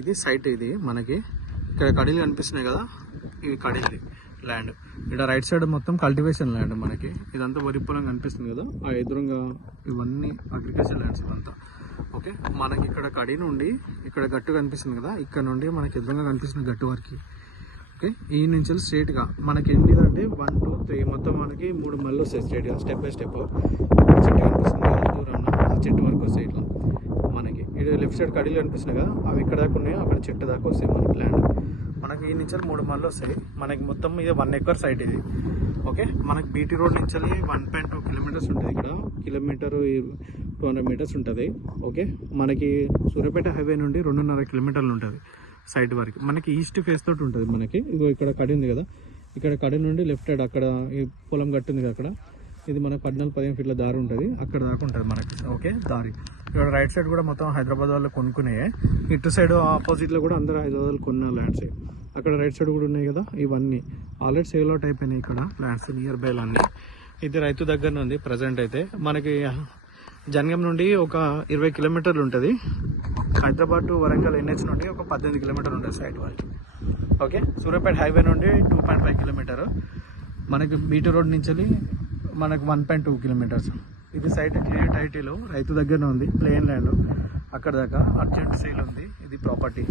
ఇది సైట్, ఇది మనకి ఇక్కడ కడీలు కనిపిస్తున్నాయి కదా, ఇది కడీది ల్యాండ్. ఇక్కడ రైట్ సైడ్ మొత్తం కల్టివేషన్ ల్యాండ్ మనకి. ఇదంతా వరి పొలం కనిపిస్తుంది కదా, ఆ ఎదురుగా ఇవన్నీ అగ్రికల్చర్ ల్యాండ్స్ ఇవంతా. ఓకే, మనకి ఇక్కడ కడి నుండి ఇక్కడ గట్టు కనిపిస్తుంది కదా, ఇక్కడ నుండి మనకి ఎదురుగా కనిపిస్తుంది గట్టు వరకు. ఓకే, ఈ నుంచి స్ట్రైట్గా మనకి ఏంటిదంటే 1 2 3 మొత్తం మనకి 3 మళ్ళీ వస్తాయి స్ట్రైట్గా, స్టెప్ బై స్టెప్. చెట్టు కనిపిస్తుంది కదా దూరం, ఆ చెట్టు వరకు వస్తాయి ఇట్లా మనకి. ఇటు లెఫ్ట్ సైడ్ కడీలు కనిపిస్తున్నాయి కదా, అవి ఎక్కడ దాకా ఉన్నాయో అక్కడ చెట్టు దాకా వస్తాయి మనకి ల్యాండ్. మనకి ఈ నుంచి 3 మళ్ళీ వస్తాయి మనకి. మొత్తం ఇది 1 ఎకర్ సైట్ ఇది. ఓకే, మనకి బీటీ రోడ్ నుంచి 1.2 కిలోమీటర్స్ ఉంటుంది. ఇక్కడ కిలోమీటర్ 200 మీటర్స్ ఉంటుంది. ఓకే, మనకి సూర్యాపేట హైవే నుండి 2.5 కిలోమీటర్లు ఉంటుంది సైట్ వరకు. మనకి ఈస్ట్ ఫేస్ తోటి ఉంటుంది మనకి. ఇగో ఇక్కడ కడి ఉంది కదా, ఇక్కడ కడి నుండి లెఫ్ట్ సైడ్ అక్కడ ఈ పొలం కట్టుంది కదా అక్కడ, ఇది మనకు 14-15 ఫీట్ల దారి ఉంటుంది, అక్కడ దాకా ఉంటుంది మనకి. ఓకే, దారి. ఇక్కడ రైట్ సైడ్ కూడా మొత్తం హైదరాబాద్ వాళ్ళు కొనుక్కునే, ఇటు సైడ్ ఆపోజిట్లో కూడా అందరూ హైదరాబాద్ వాళ్ళు కొన్న ల్యాండ్స్. అక్కడ రైట్ సైడ్ కూడా ఉన్నాయి కదా, ఇవన్నీ ఆల్రెడీ సేల్ అవుట్ అయిపోయినాయి ఇక్కడ ల్యాండ్స్ నియర్ బై అన్నీ. ఇది రైతు దగ్గర ఉంది ప్రజెంట్ అయితే. మనకి జనగం నుండి ఒక 20 కిలోమీటర్లు ఉంటుంది, హైదరాబాద్ టు వరంగల్ NH నుండి ఒక 18 కిలోమీటర్లు ఉంటుంది సైట్ వరకు. ఓకే, సూర్యాపేట హైవే నుండి 2.5 కిలోమీటర్, మనకి బీటీ రోడ్ నుంచి మనకు 1.2 కిలోమీటర్స్. ఇది సైట్ క్లియర్ టైటిల్ రైతు దగ్గరనే ఉంది, ప్లేన్ ల్యాండ్. అక్కడ దాకా అర్జెంట్ సేల్ ఉంది ఇది ప్రాపర్టీ.